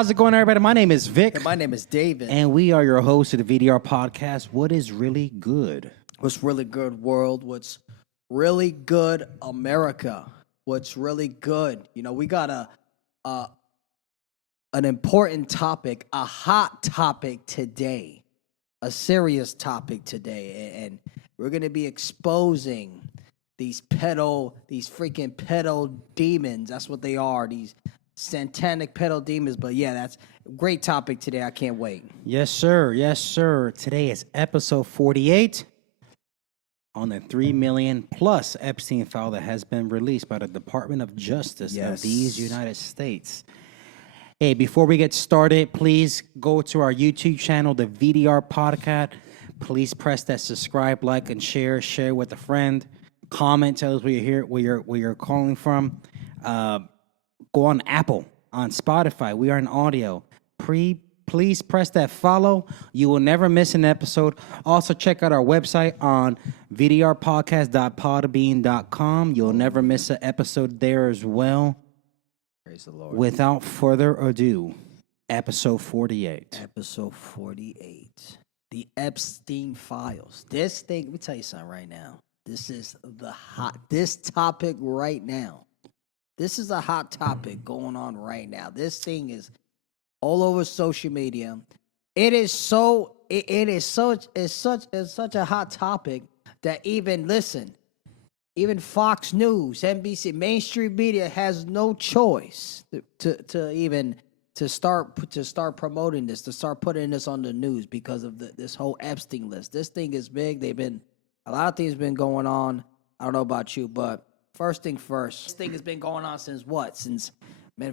how's it going, everybody? My name is Vic. And my name is David. And we are your hosts of the V.D.R podcast. What is really good? What's really good, world? What's really good, America? What's really good? You know, we got an important topic, a hot topic today, a serious topic today, and we're going to be exposing these freaking pedo demons. That's what they are, these satanic pedo demons. But yeah, that's a great topic today. I can't wait. Yes, sir. Yes, sir. Today is episode 48 on the 3 million plus Epstein file that has been released by the Department of Justice of these United States. Hey, before we get started, please go to our YouTube channel, the V.D.R podcast. Please press that subscribe, like, and share. Share with a friend. Comment, tell us where you're here, where you're calling from. Go on Apple, on Spotify. We are in audio. Please press that follow. You will never miss an episode. Also, check out our website on vdrpodcast.podbean.com. You'll never miss an episode there as well. Praise the Lord. Without further ado, episode 48. Episode 48. The Epstein Files. This thing, let me tell you something right now. This is this topic right now. This is a hot topic going on right now. This thing is all over social media. It's such a hot topic that even Fox News, NBC, mainstream media has no choice to start promoting this, to start putting this on the news because of this whole Epstein list. This thing is big. A lot of things been going on. I don't know about you, but first thing first, this thing has been going on since what?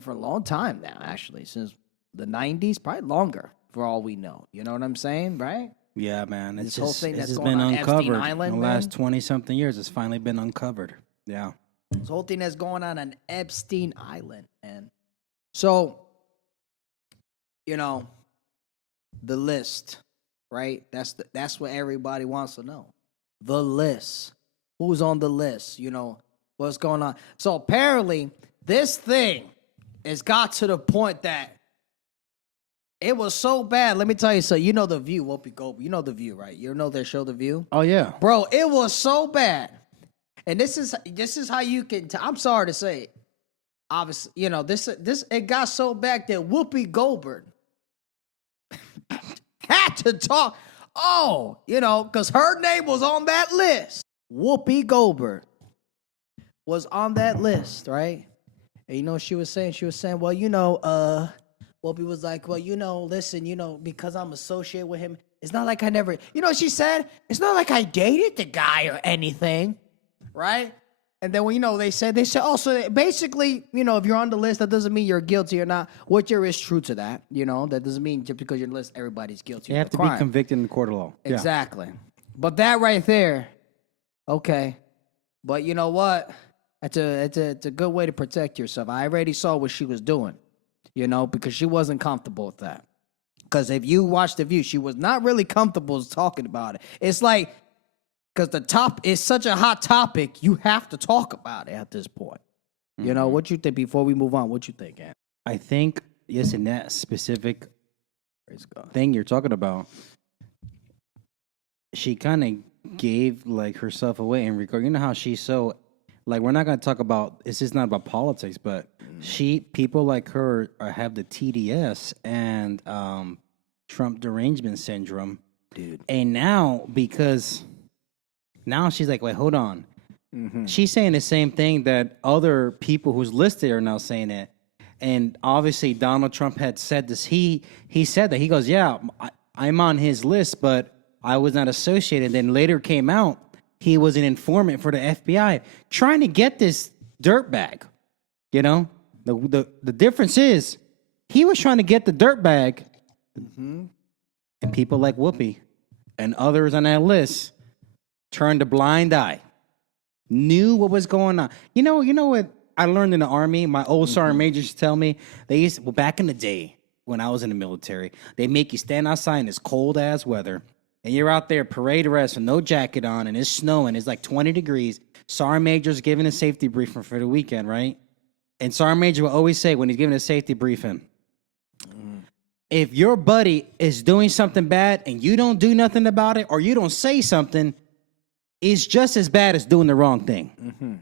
For a long time now, actually. Since the 90s, probably longer, for all we know. You know what I'm saying, right? Yeah, man. This whole thing that's been going on uncovered Epstein Island, in the last 20-something years. It's finally been uncovered. Yeah. This whole thing that's going on Epstein Island, man. So, you know, the list, right? That's what everybody wants to know. The list. Who's on the list? You know, what's going on? So apparently, this thing has got to the point that it was so bad. Let me tell you something. You know The View, Whoopi Goldberg. You know The View, right? You know their show, The View? Oh, yeah. Bro, it was so bad. And this is how you can I'm sorry to say it. Obviously, you know, this it got so bad that Whoopi Goldberg had to talk. Oh, you know, because her name was on that list. Whoopi Goldberg was on that list, right? And you know what she was saying? She was saying, well, you know, Whoopi was like, well, you know, listen, you know, because I'm associated with him, it's not like I never, you know what she said? It's not like I dated the guy or anything, right? And then, you know, they said, oh, so basically, you know, if you're on the list, that doesn't mean you're guilty or not, which there is true to that, you know, that doesn't mean just because you're on the list, everybody's guilty. You have to be convicted in the court of law. Exactly. Yeah. But that right there, okay. But you know what? It's a good way to protect yourself. I already saw what she was doing, you know, because she wasn't comfortable with that. Because if you watch The View, she was not really comfortable talking about it. It's like, because it's such a hot topic, you have to talk about it at this point. Mm-hmm. You know, what you think, before we move on, what you think, Ann? I think, yes, in that specific thing you're talking about, she kind of gave, like, herself away in regard. You know how she's so, like, we're not going to talk about, this is not about politics, but people like her have the TDS and Trump derangement syndrome. Dude. And now, because now she's like, wait, hold on. Mm-hmm. She's saying the same thing that other people who's listed are now saying it. And obviously Donald Trump had said this. He said that. He goes, yeah, I'm on his list, but I was not associated. Then later came out, he was an informant for the FBI trying to get this dirtbag. You know, the difference is he was trying to get the dirtbag, and people like Whoopi and others on that list turned a blind eye, knew what was going on. You know what I learned in the Army? My old sergeant majors tell me, back in the day when I was in the military, they make you stand outside in this cold ass weather, and you're out there parade arrest with no jacket on, and it's snowing, it's like 20 degrees. Sergeant major's giving a safety briefing for the weekend, right? And Sergeant Major will always say when he's giving a safety briefing, if your buddy is doing something bad and you don't do nothing about it or you don't say something, it's just as bad as doing the wrong thing. Mm-hmm.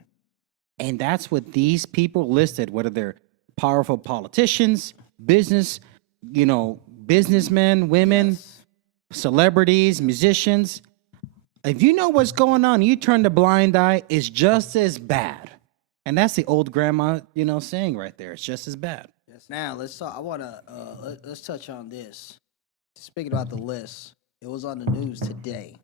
And that's what these people listed, whether they're powerful politicians, businessmen, women, celebrities, musicians. If you know what's going on, you turn the blind eye, it's just as bad. And that's the old grandma, saying right there. It's just as bad. Yes. Now let's talk. I want to let's touch on this. Speaking about the list, it was on the news today.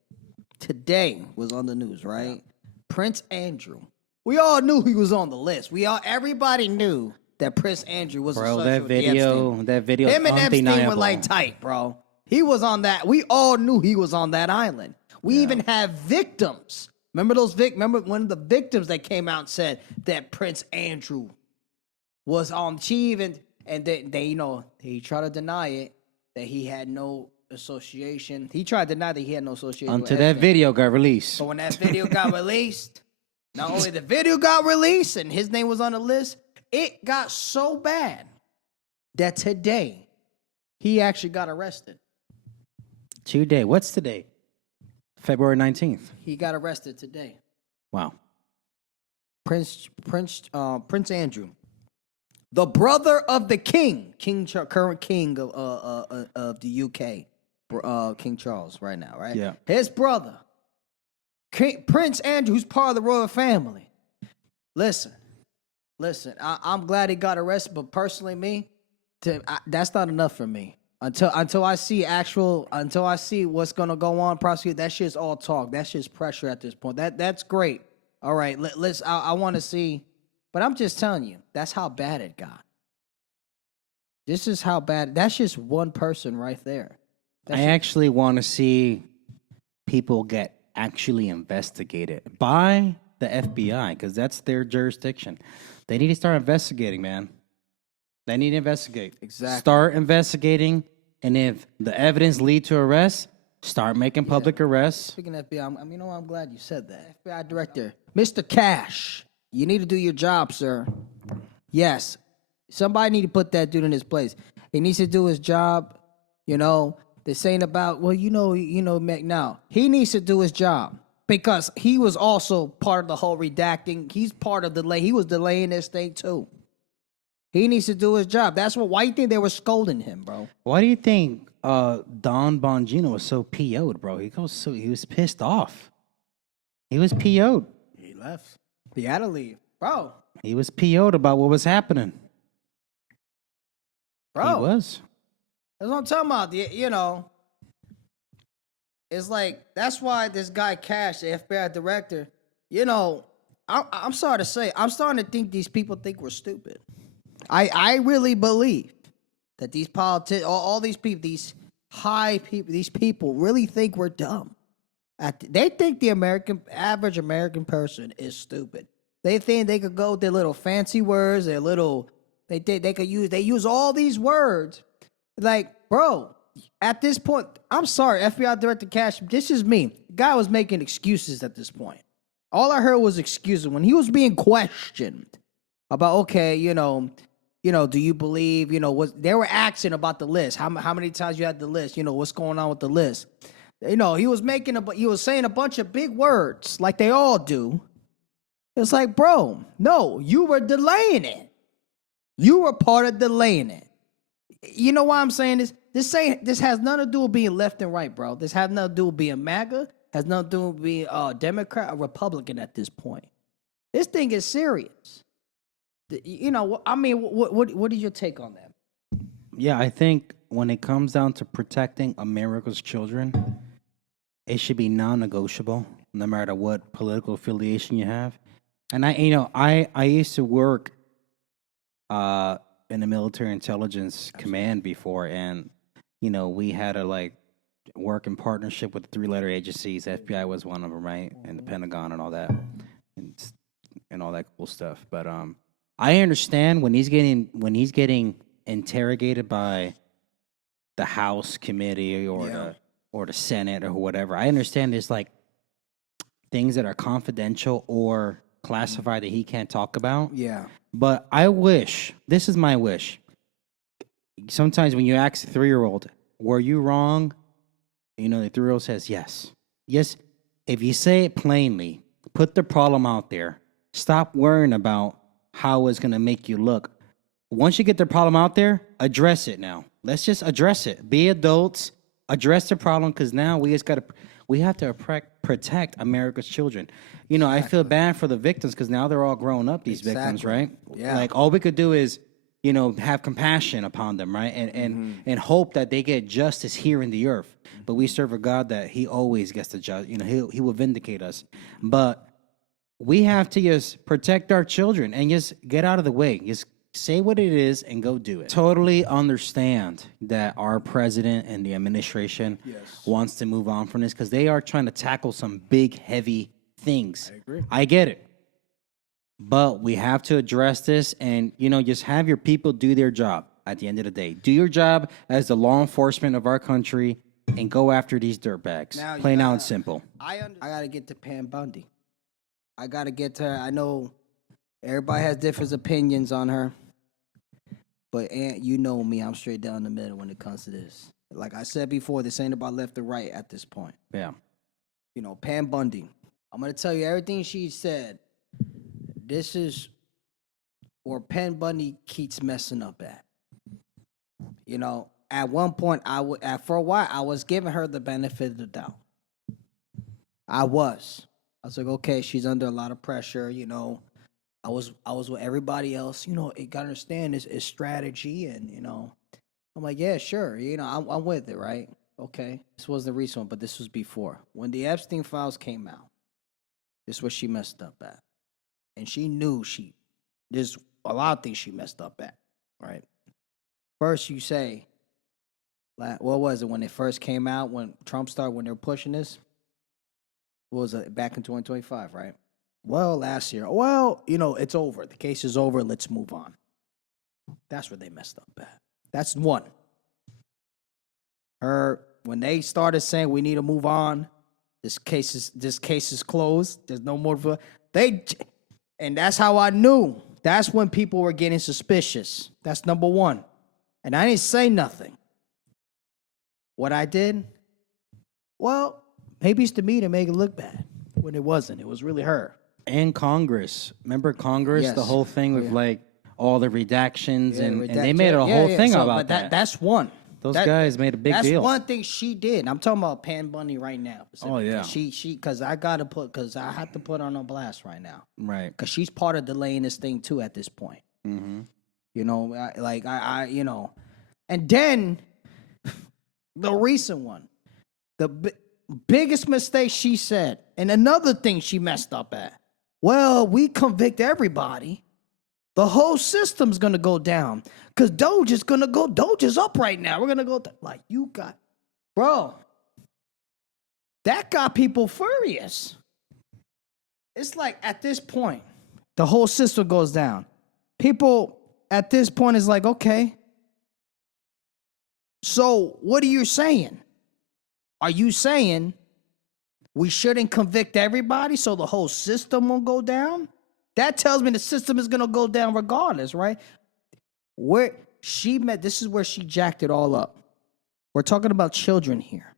Today was on the news, right? Yeah. Prince Andrew. We all knew he was on the list. Everybody knew that Prince Andrew was associated with Epstein. That video, him and Epstein were like tight, bro. He was on that. We all knew he was on that island. We even have victims. Remember those Remember one of the victims that came out and said that Prince Andrew was on. She even and they he tried to deny it that he had no association. He tried to deny that he had no association. Until that video got released. But when that video got released, not only the video got released and his name was on the list, it got so bad that today he actually got arrested. Today. What's today? February 19th. He got arrested today. Wow. Prince Andrew, the brother of the current king of the UK, King Charles, right now, right? Yeah. His brother, Prince Andrew, who's part of the royal family. Listen. I'm glad he got arrested, but personally, that's not enough for me. Until I see what's gonna go on, prosecute. That shit's all talk. That shit's pressure at this point. That's great. All right, I want to see, but I'm just telling you, that's how bad it got. This is how bad. That's just one person right there. I actually want to see people get actually investigated by the FBI because that's their jurisdiction. They need to start investigating, man. They need to investigate. Exactly. Start investigating, and if the evidence lead to arrest, start making public arrests. Speaking of FBI, I'm glad you said that. FBI Director, Mr. Cash, you need to do your job, sir. Yes. Somebody need to put that dude in his place. He needs to do his job. This ain't about, now. He needs to do his job because he was also part of the whole redacting. He's part of delay. He was delaying this thing, too. He needs to do his job. Why do you think they were scolding him, bro? Why do you think Don Bongino was so PO'd, bro? He was pissed off. He was PO'd. He left. He had to leave. Bro. He was PO'd about what was happening. Bro. He was. That's what I'm talking about. It's like, that's why this guy Cash, the FBI director, I'm sorry to say, I'm starting to think these people think we're stupid. I really believe that these politicians, all these people, these high people, these people really think we're dumb. They think the average American person is stupid. They think they could go with their little fancy words, they use all these words. Like, bro, at this point, I'm sorry, FBI Director Cash, this is me. The guy was making excuses at this point. All I heard was excuses. When he was being questioned about, okay, do you believe, they were asking about the list. How many times you had the list? What's going on with the list? He was saying a bunch of big words like they all do. It's like, bro, no, you were delaying it. You were part of delaying it. You know why I'm saying this? This has nothing to do with being left and right, bro. This has nothing to do with being MAGA. Has nothing to do with being Democrat or Republican at this point. This thing is serious. What is your take on that? Yeah, I think when it comes down to protecting America's children, it should be non-negotiable, no matter what political affiliation you have. And I used to work in the military intelligence command before, and we had to work in partnership with 3-letter agencies. FBI was one of them, right, and the Pentagon and all that, and all that cool stuff. But I understand when he's getting interrogated by the House committee or the Senate or whatever. I understand there's things that are confidential or classified that he can't talk about. Yeah. But I wish, this is my wish, sometimes when you ask a 3-year-old, were you wrong? You know, the 3-year-old says yes. Yes, if you say it plainly, put the problem out there. Stop worrying about how it's going to make you look. Once you get the problem out there, address it now. Let's just address it. Be adults, address the problem, because now we have to protect America's children. You know, I feel bad for the victims because now they're all grown up, these victims, right? Yeah. Like, all we could do is, you know, have compassion upon them, right? And hope that they get justice here in the earth. But we serve a God that he always gets the judge. You know, he will vindicate us. But we have to just protect our children and just get out of the way. Just say what it is and go do it. Totally understand that our president and the administration wants to move on from this because they are trying to tackle some big, heavy things. I agree. I get it. But we have to address this and, you know, just have your people do their job at the end of the day. Do your job as the law enforcement of our country and go after these dirtbags. Plain out and simple. I got to get to Pam Bundy. I got to get to her. I know everybody has different opinions on her. But, Aunt, you know me. I'm straight down the middle when it comes to this. Like I said before, this ain't about left or right at this point. Yeah. You know, Pam Bundy. I'm going to tell you everything she said. This is where Pam Bundy keeps messing up at. You know, at one point, for a while, I was giving her the benefit of the doubt. I was like, okay, she's under a lot of pressure, you know. I was with everybody else, you know. You gotta understand it's strategy, and you know, I'm like, yeah, sure, you know, I'm with it, right? Okay, this was the recent one, but this was before when the Epstein Files came out. This is what she messed up at, and she knew there's a lot of things she messed up at, right? First, you say, what was it when it first came out when Trump started when they were pushing this? What was it back in 2025, right? Well, last year. Well, you know, it's over. The case is over. Let's move on. That's where they messed up at. That's one. When they started saying we need to move on, this case is closed. There's no more. And that's how I knew. That's when people were getting suspicious. That's number one. And I didn't say nothing. What I did? Well, maybe it's to me to make it look bad when it wasn't. It was really her. And Congress. Remember Congress? Yes. The whole thing with like all the redactions and they made a a whole thing about that. That's one. Those guys made a big deal. That's one thing she did. I'm talking about Pam Bundy right now. Oh, yeah. She because I have to put her on a blast right now. Right. Because she's part of delaying this thing too at this point. Mm-hmm. You know, I you know, and then the recent one, the biggest mistake she said, and another thing she messed up at. Well, we convict everybody. The whole system's gonna go down because Doge is up right now. We're gonna go bro. That got people furious. It's like at this point, the whole system goes down. People at this point is like, okay. So what are you saying? Are you saying we shouldn't convict everybody so the whole system won't go down? That tells me the system is going to go down regardless, right? This is where she jacked it all up. We're talking about children here.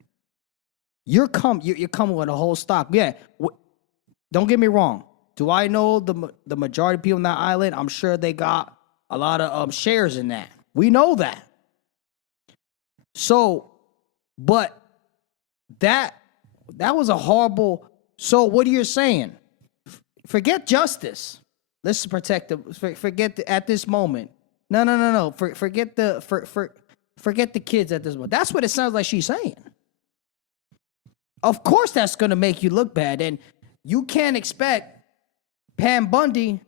You're coming with a whole stock. Yeah, don't get me wrong. Do I know the majority of people on that island? I'm sure they got a lot of shares in that. We know that. So, but that was a horrible. So, what are you saying? Forget justice. Let's protect forget at this moment. No. Forget the kids at this moment. That's what it sounds like she's saying. Of course, that's going to make you look bad, and you can't expect Pam Bundy.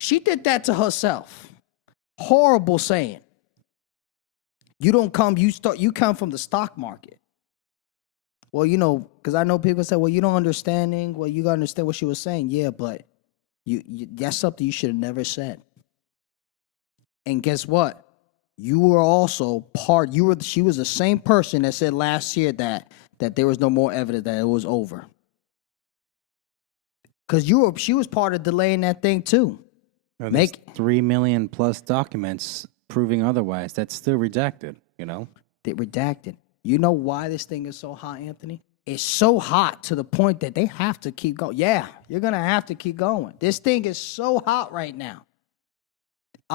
She did that to herself. Horrible saying. You come from the stock market. Well, you know, because I know people say, well, you don't understanding. Well, you got to understand what she was saying. Yeah, but that's something you should have never said. And guess what? You were also she was the same person that said last year that there was no more evidence, that it was over. Because she was part of delaying that thing too. Make 3 million plus documents proving otherwise. That's still redacted, They redacted. You know why this thing is so hot, Anthony? It's so hot to the point that they have to keep going. Yeah, you're going to have to keep going. This thing is so hot right now.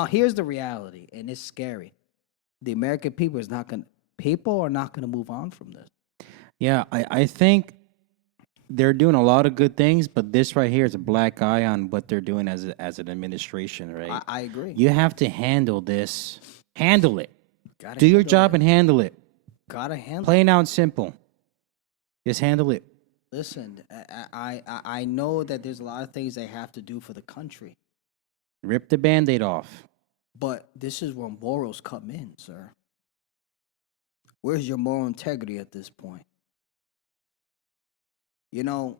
Here's the reality, and it's scary. The American people are not going to move on from this. Yeah, I think they're doing a lot of good things, but this right here is a black eye on what they're doing as an administration, right? I agree. You have to handle this. Handle it. Gotta Do your handle job it. and handle it. Gotta handle it. Plain out simple. Just handle it. Listen, I know that there's a lot of things they have to do for the country, Rip the Band-Aid off. but this is where morals come in, sir. Where's your moral integrity at this point? You know,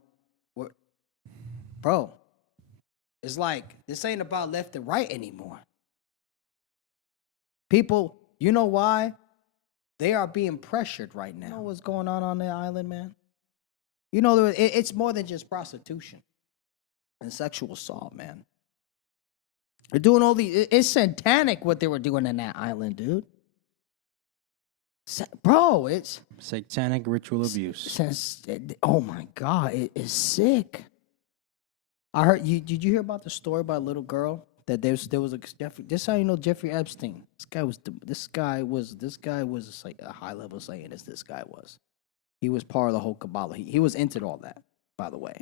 bro, it's like this ain't about left and right anymore. People, you know why? They are being pressured right now. You know what's going on the island, man? You know, it's more than just prostitution and sexual assault, man. They're doing all these. It's satanic what they were doing in that island, dude. Bro, it's Satanic ritual abuse. oh my God, it is sick. I heard you. Did you hear about the story about a little girl that there was a Jeffrey? This is how you know Jeffrey Epstein. This guy was like a high level Satanist. This guy was. He was part of the whole Kabbalah. He was into all that, by the way.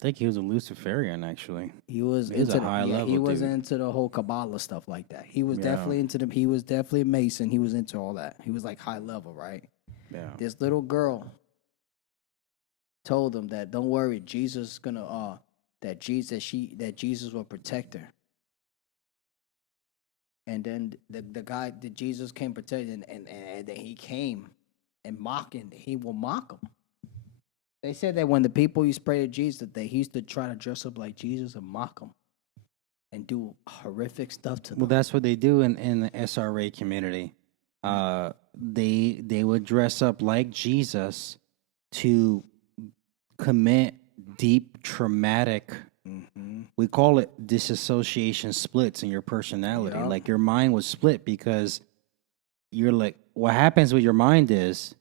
I think he was a Luciferian, actually. He was He was into a high level he was dude. into the whole Kabbalah stuff like that. He was Yeah. definitely into them. He was definitely a Mason. He was into all that. He was like high level, right? Yeah. This little girl told him that don't worry, Jesus is gonna that Jesus will protect her. And then the Jesus came protecting and then he came and mocking. He will mock him. They said that when the people used to pray to Jesus, that he used to try to dress up like Jesus and mock him and do horrific stuff to them. Well, that's what they do in the SRA community. They would dress up like Jesus to commit deep traumatic. We call it disassociation splits in your personality. Yeah. Like your mind was split because you're like, what happens with your mind is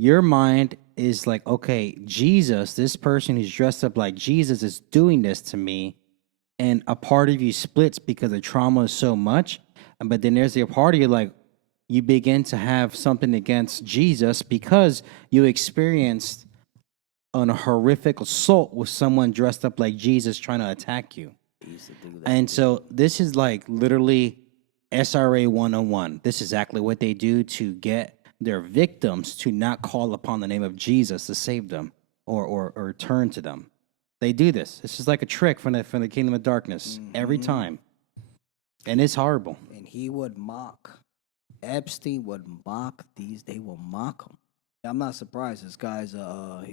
your mind is like, okay, Jesus, this person who's dressed up like Jesus is doing this to me. And a part of you splits because the trauma is so much. But then there's the part of you like, you begin to have something against Jesus because you experienced an horrific assault with someone dressed up like Jesus trying to attack you. And so this is like literally SRA 101. This is exactly what they do to get their victims to not call upon the name of Jesus to save them or turn to them. They do this. This is like a trick from the kingdom of darkness every time. And it's horrible. And he would mock. Epstein would mock these. They will mock him. I'm not surprised. This guy's not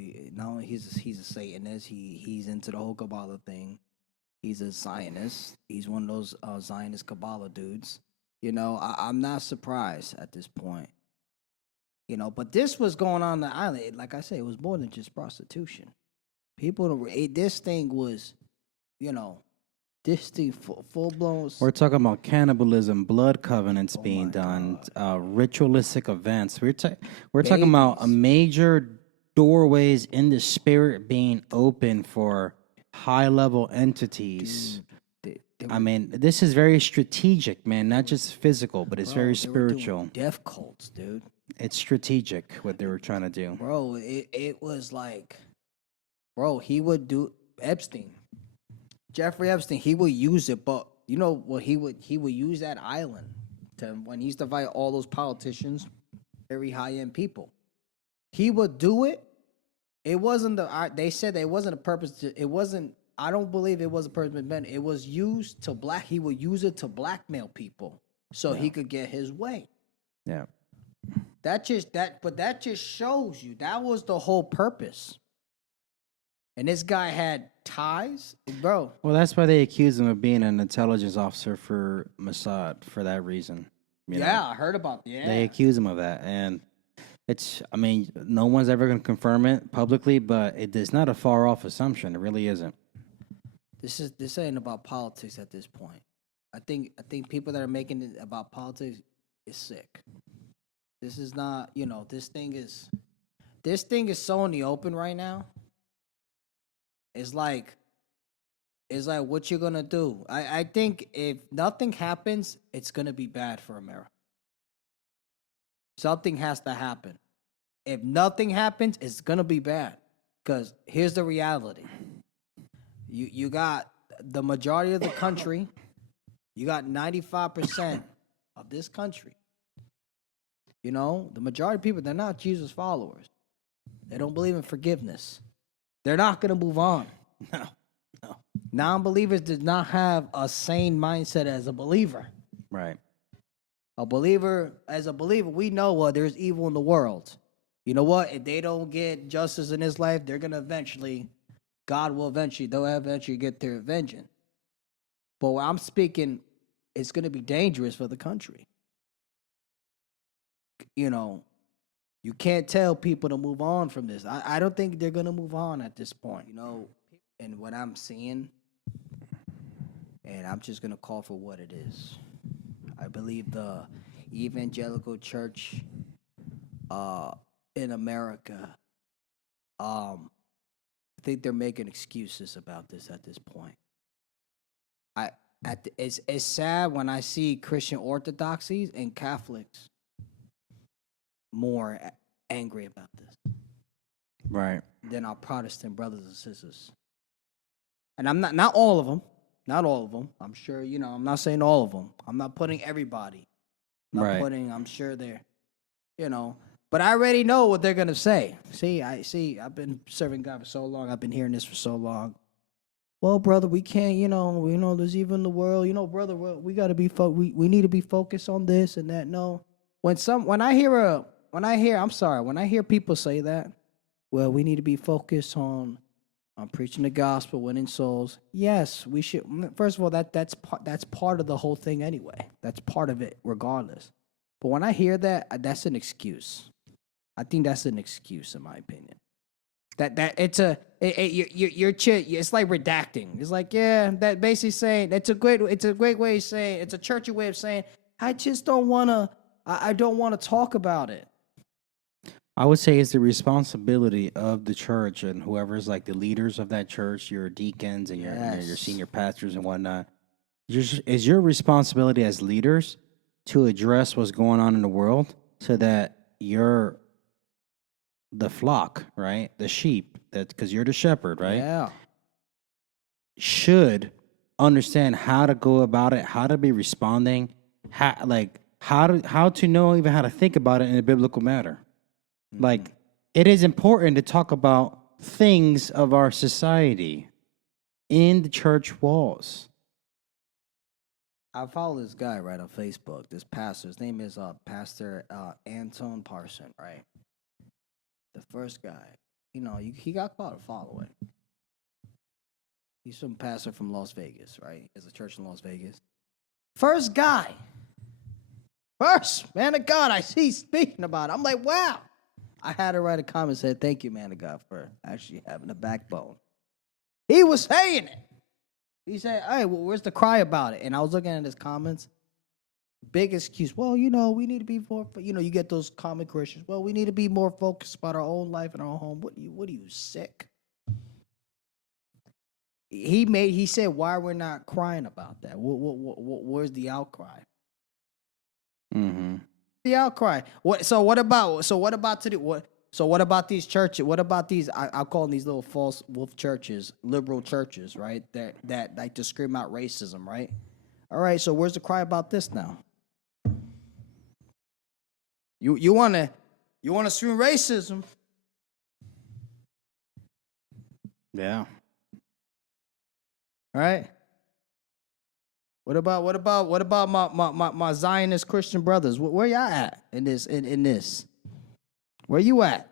only he's a Satanist. He's into the whole Kabbalah thing. He's a Zionist. He's one of those Zionist Kabbalah dudes. You know, I'm not surprised at this point. You know, but this was going on the island. Like I said, it was more than just prostitution. This thing was, you know, this thing full blown. We're talking about cannibalism, blood covenants being done, ritualistic events. We're talking about a major doorways in the spirit being open for high level entities. I mean, this is very strategic, man. Not just physical, but it's very spiritual. Death cults, dude. It's strategic what they were trying to do. Bro, it was like, bro, he would do Jeffrey Epstein, he would use it, but you know what he would use that island to when he used to fight all those politicians, very high end people. He would do it. It wasn't they said it wasn't a purpose it wasn't I don't believe it was a purpose meant. It was used to he would use it to blackmail people so he could get his way. Yeah. That just shows you that was the whole purpose. And this guy had ties, bro. Well, that's why they accuse him of being an intelligence officer for Mossad for that reason. You know? I heard about They accuse him of that, and I mean, no one's ever going to confirm it publicly, but it is not a far off assumption. It really isn't. This ain't about politics at this point. I think people that are making it about politics is sick. This is not, this thing is so in the open right now. It's like what you're gonna do. I think if nothing happens, it's gonna be bad for America. Something has to happen. If nothing happens, it's gonna be bad. Because here's the reality. You got the majority of the country, you got 95% of this country. The majority of people, they're not Jesus followers. They don't believe in forgiveness. They're not going to move on. No. Non-believers did not have a sane mindset as a believer. Right. As a believer, we know there's evil in the world. You know what? If they don't get justice in this life, they're going to they'll eventually get their vengeance. But when I'm speaking, it's going to be dangerous for the country. You can't tell people to move on from this. I don't think they're going to move on at this point, and what I'm seeing, and I'm just going to call for what it is. I believe the evangelical church in America, I think they're making excuses about this at this point. It's sad when I see Christian orthodoxies and Catholics more angry about this, Right, than our Protestant brothers and sisters. And I'm not all of them. Not all of them. I'm sure, I'm not saying all of them. I'm not putting everybody. I'm sure they're, but I already know what they're going to say. I've been serving God for so long. I've been hearing this for so long. Well, brother, we can't, there's evil in the world. Brother, we got to be, we need to be focused on this and that. No. When I hear people say that, well, we need to be focused on preaching the gospel, winning souls. Yes, we should. First of all, that's part of the whole thing anyway. That's part of it, regardless. But when I hear that, that's an excuse. I think that's an excuse, in my opinion. It's like redacting. It's like, that basically saying it's a great way of saying, it's a churchy way of saying, I just don't want to. I don't want to talk about it. I would say it's the responsibility of the church and whoever's like the leaders of that church, your deacons and your senior pastors and whatnot. It's your responsibility as leaders to address what's going on in the world so that you're the flock, right? The sheep, because you're the shepherd, right? Yeah. Should understand how to go about it, how to be responding, how to know even how to think about it in a biblical manner. Like, it is important to talk about things of our society in the church walls. I follow this guy right on Facebook. This pastor, his name is Pastor Anton Parson, right? The first guy, he got caught following. He's some pastor from Las Vegas, right? He has a church in Las Vegas. First man of God I see speaking about it. I'm like, wow. I had to write a comment and said, thank you, man of God, for actually having a backbone. He was saying it. He said, hey, well, where's the cry about it? And I was looking at his comments. Big excuse. Well, we need to be more, you get those common Christians. Well, we need to be more focused about our own life and our own home. What are you, sick? He said, why we're not crying about that? Where's the outcry? Mm-hmm. The outcry. What about these churches? What about these? I'll call them these little false wolf churches, liberal churches, right? That like to scream out racism, right? All right. So where's the cry about this now? You wanna scream racism? Yeah. All right. What about my Zionist Christian brothers? Where y'all at in this? Where you at?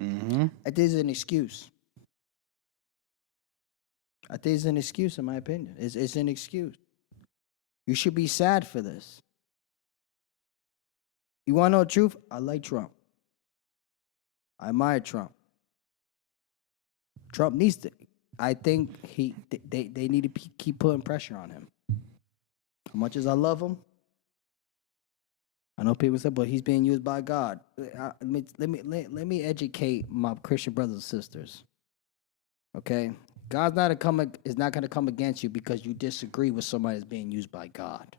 Mm-hmm. I think it's an excuse. I think it's an excuse, in my opinion. It's an excuse. You should be sad for this. You want to know the truth? I like Trump. I admire Trump. Trump needs to. I think they need to keep putting pressure on him. much as I love him, I know people say, but he's being used by God. Let me educate my Christian brothers and sisters. Okay, God's is not going to come against you because you disagree with somebody that's being used by God.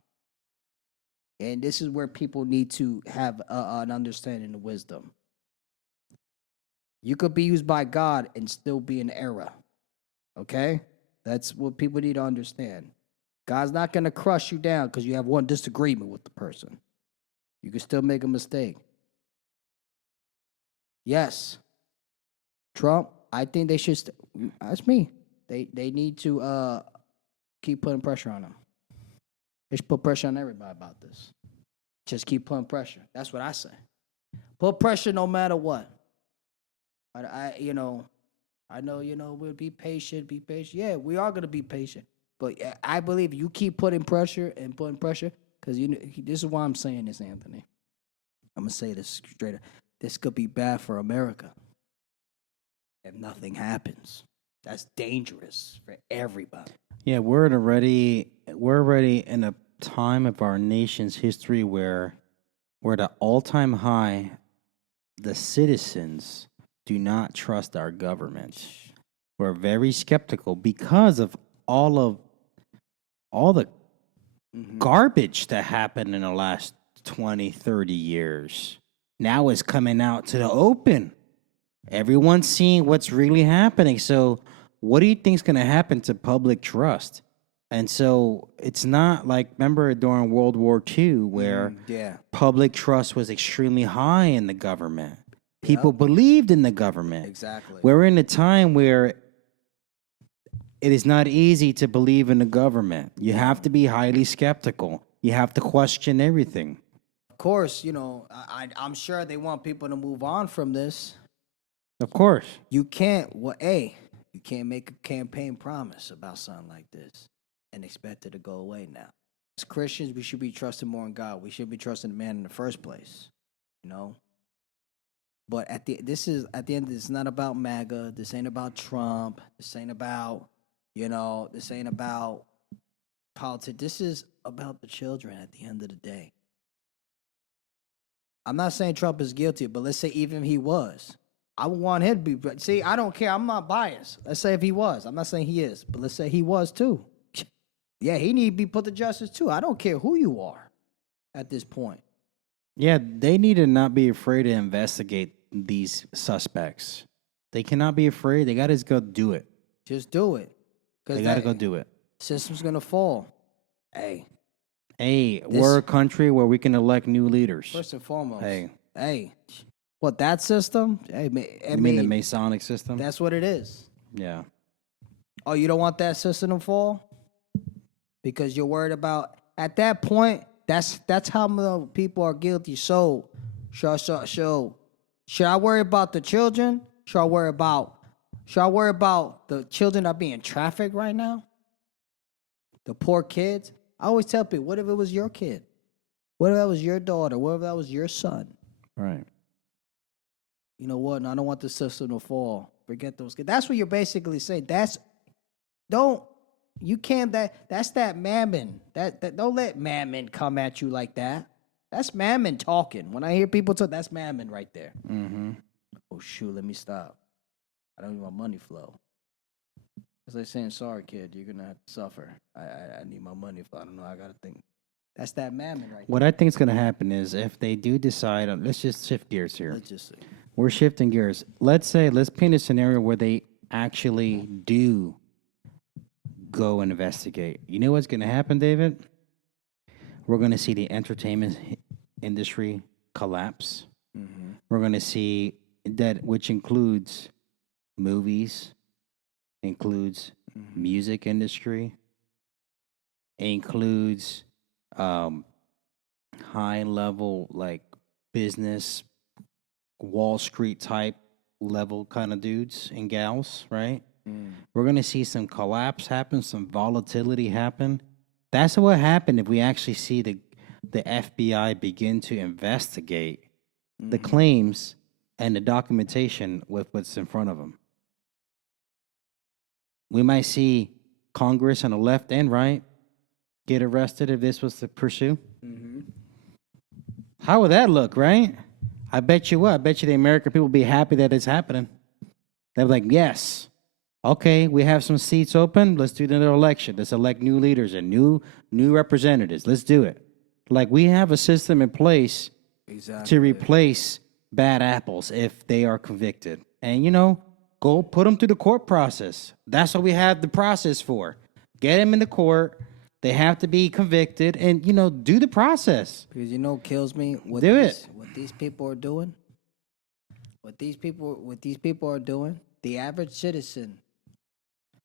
And this is where people need to have an understanding of wisdom. You could be used by God and still be in error. Okay, that's what people need to understand. God's not going to crush you down because you have one disagreement with the person. You can still make a mistake. Yes. Trump, I think they should, that's me. They need to keep putting pressure on him. They should put pressure on everybody about this. Just keep putting pressure. That's what I say. Put pressure no matter what. I know, we'll be patient. Yeah, we are going to be patient. But I believe you keep putting pressure, because this is why I'm saying this, Anthony. I'm going to say this straight up. This could be bad for America if nothing happens. That's dangerous for everybody. Yeah, we're already in a time of our nation's history where we're at an all-time high. The citizens do not trust our government. We're very skeptical because of all the garbage that happened in the last 20, 30 years. Now it's coming out to the open. Everyone's seeing what's really happening. So what do you think is going to happen to public trust? And so it's not like, remember during World War II where public trust was extremely high in the government. People believed in the government. Exactly. We're in a time where it is not easy to believe in the government. You have to be highly skeptical. You have to question everything. Of course, I'm sure they want people to move on from this. Of course. You can't make a campaign promise about something like this and expect it to go away now. As Christians, we should be trusting more in God. We should be trusting the man in the first place, But at the end, it's not about MAGA. This ain't about Trump. This ain't about, this ain't about politics. This is about the children at the end of the day. I'm not saying Trump is guilty, but let's say even if he was. I would want him to be. See, I don't care. I'm not biased. Let's say if he was. I'm not saying he is, but let's say he was too. Yeah, he need to be put to justice too. I don't care who you are at this point. Yeah, they need to not be afraid to investigate these suspects. They cannot be afraid. They got to just go do it. Just do it. They got to go do it. System's going to fall. Hey, we're a country where we can elect new leaders. First and foremost. Hey. What, that system? Hey, you mean the Masonic system? That's what it is. Yeah. Oh, you don't want that system to fall? Because you're worried about, at that point, that's how many people are guilty. So, should I worry about the children? Should I worry about the children that are being trafficked right now? The poor kids? I always tell people, what if it was your kid? What if that was your daughter? What if that was your son? Right. You know what? And I don't want the system to fall. Forget those kids. That's what you're basically saying. That's that mammon. That don't let mammon come at you like that. That's mammon talking. When I hear people talk, that's mammon right there. Mm-hmm. Oh shoot, let me stop. I don't need my money flow. It's like saying, sorry kid, you're gonna have to suffer. I need my money flow. I don't know, I gotta think. That's that mammon right there. What I think is gonna happen is if they do decide on, let's just shift gears here. Let's just see. We're shifting gears. Let's paint a scenario where they actually do go and investigate. You know what's going to happen, David? We're going to see the entertainment industry collapse. Mm-hmm. We're going to see that, which includes movies, includes music industry, includes high level like business, Wall Street type level kind of dudes and gals, right? We're going to see some collapse happen, some volatility happen. That's what happened if we actually see the FBI begin to investigate the claims and the documentation with what's in front of them. We might see Congress on the left and right get arrested if this was to pursue? How would that look, right? I bet you what? I bet you the American people would be happy that it's happening. They're like, yes. Okay, we have some seats open. Let's do another election. Let's elect new leaders and new representatives. Let's do it. Like, we have a system in place to replace bad apples if they are convicted. And, go put them through the court process. That's what we have the process for. Get them in the court. They have to be convicted and, do the process. Because what kills me? What these people are doing. What these people are doing. The average citizen.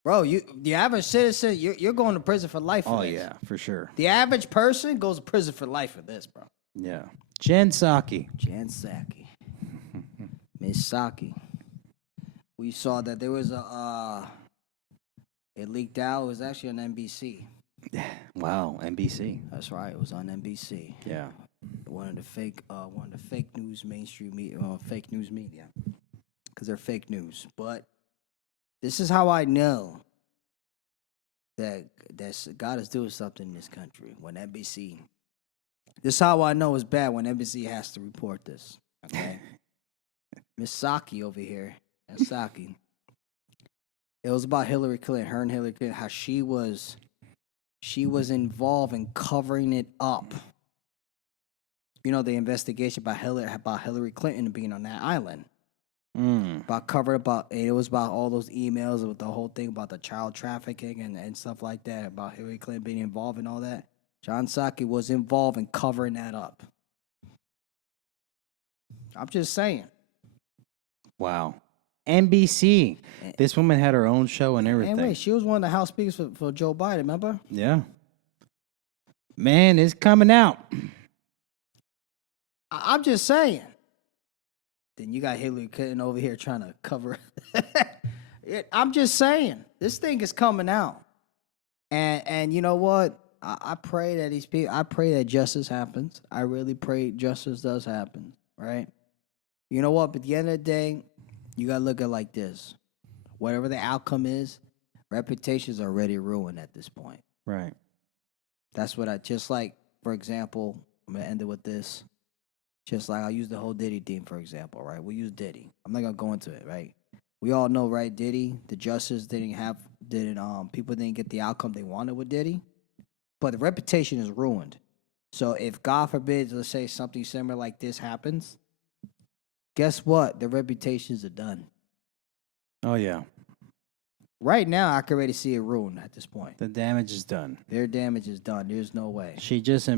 Bro, the average citizen, you're going to prison for life for this. Oh, yeah, for sure. The average person goes to prison for life for this, bro. Yeah. Jen Psaki. Miss Psaki. We saw that there was it leaked out. It was actually on NBC. Wow, NBC. That's right. It was on NBC. Yeah. One of the fake news mainstream media, fake news media, because they're fake news. But this is how I know that God is doing something in this country. When NBC, this is how I know it's bad when NBC has to report this. Okay, Miss Psaki over here, Miss Psaki. It was about Hillary Clinton, her and Hillary Clinton, how she was involved in covering it up. The investigation about Hillary Clinton being on that island. It was about all those emails with the whole thing about the child trafficking and stuff like that, about Hillary Clinton being involved in all that. John Psaki was involved in covering that up. I'm just saying. Wow. NBC. This woman had her own show and everything. And wait, she was one of the House speakers for Joe Biden, remember? Yeah. Man, it's coming out. I'm just saying. Then you got Hillary Clinton over here trying to cover it. I'm just saying. This thing is coming out. And you know what? I pray that I pray that justice happens. I really pray justice does happen, right? You know what? But at the end of the day, you got to look at it like this. Whatever the outcome is, reputations are already ruined at this point. Right. That's what just like, for example, I'm going to end it with this. Just like I'll use the whole Diddy theme, for example, right? We'll use Diddy. I'm not going to go into it, right? We all know, right, Diddy, the justice people didn't get the outcome they wanted with Diddy. But the reputation is ruined. So if, God forbid, let's say something similar like this happens, guess what? The reputations are done. Oh, yeah. Right now, I can already see it ruined at this point. The damage is done. Their damage is done. There's no way. She just,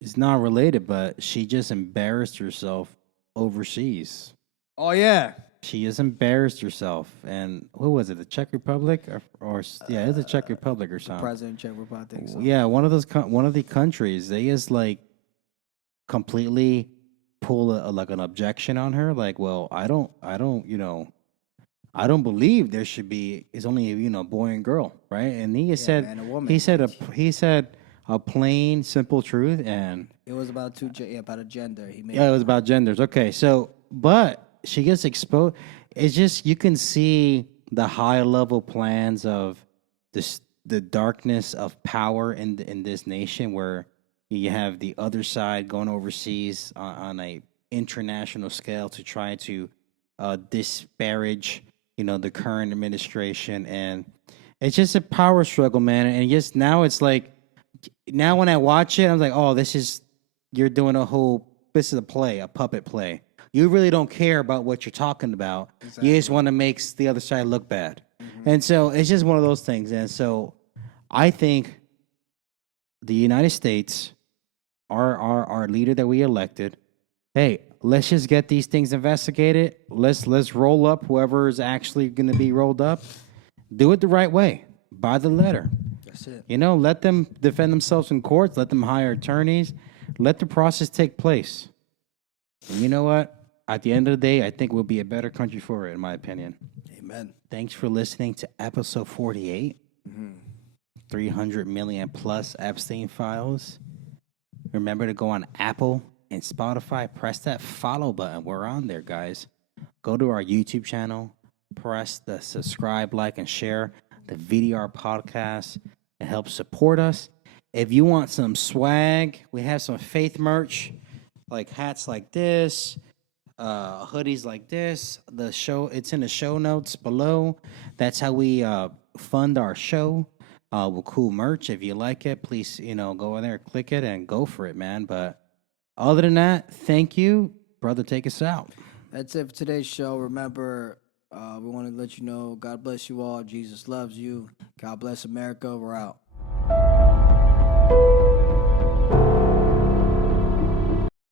it's not related, but she just embarrassed herself overseas. Oh, yeah. She just embarrassed herself. And what was it, the Czech Republic? Or it was the Czech Republic or something. President Czech Republic, I think so. Yeah, one of the countries, they just like completely pull an objection on her. Like, well, I don't believe there should be, it's only, boy and girl, right? And he said, man, a woman. he said a plain, simple truth, and it was about about a gender. It was about genders. Okay, so, but she gets exposed. It's just, you can see the high level plans of the darkness of power in this nation, where you have the other side going overseas on a international scale to try to disparage, the current administration. And it's just a power struggle, man. And just now it's like, now when I watch it, I'm like, oh, you're doing this is a play, a puppet play. You really don't care about what you're talking about. Exactly. You just want to make the other side look bad. Mm-hmm. And so it's just one of those things. And so I think the United States, our leader that we elected, hey, let's just get these things investigated. Let's roll up whoever is actually going to be rolled up. Do it the right way, by the letter. That's it. Let them defend themselves in courts. Let them hire attorneys. Let the process take place. And you know what? At the end of the day, I think we'll be a better country for it, in my opinion. Amen. Thanks for listening to episode 48. 300 million plus Epstein Files. Remember to go on Apple and Spotify. Press that follow button. We're on there, guys. Go to our YouTube channel. Press the subscribe, like, and share the V.D.R podcast. and help support us. If you want some swag, we have some faith merch, like hats like this, hoodies like this. It's in the show notes below. That's how we fund our show. With cool merch. If you like it, please, go in there, click it, and go for it, man. But other than that, thank you. Brother, take us out. That's it for today's show. Remember, we want to let you know, God bless you all. Jesus loves you. God bless America. We're out.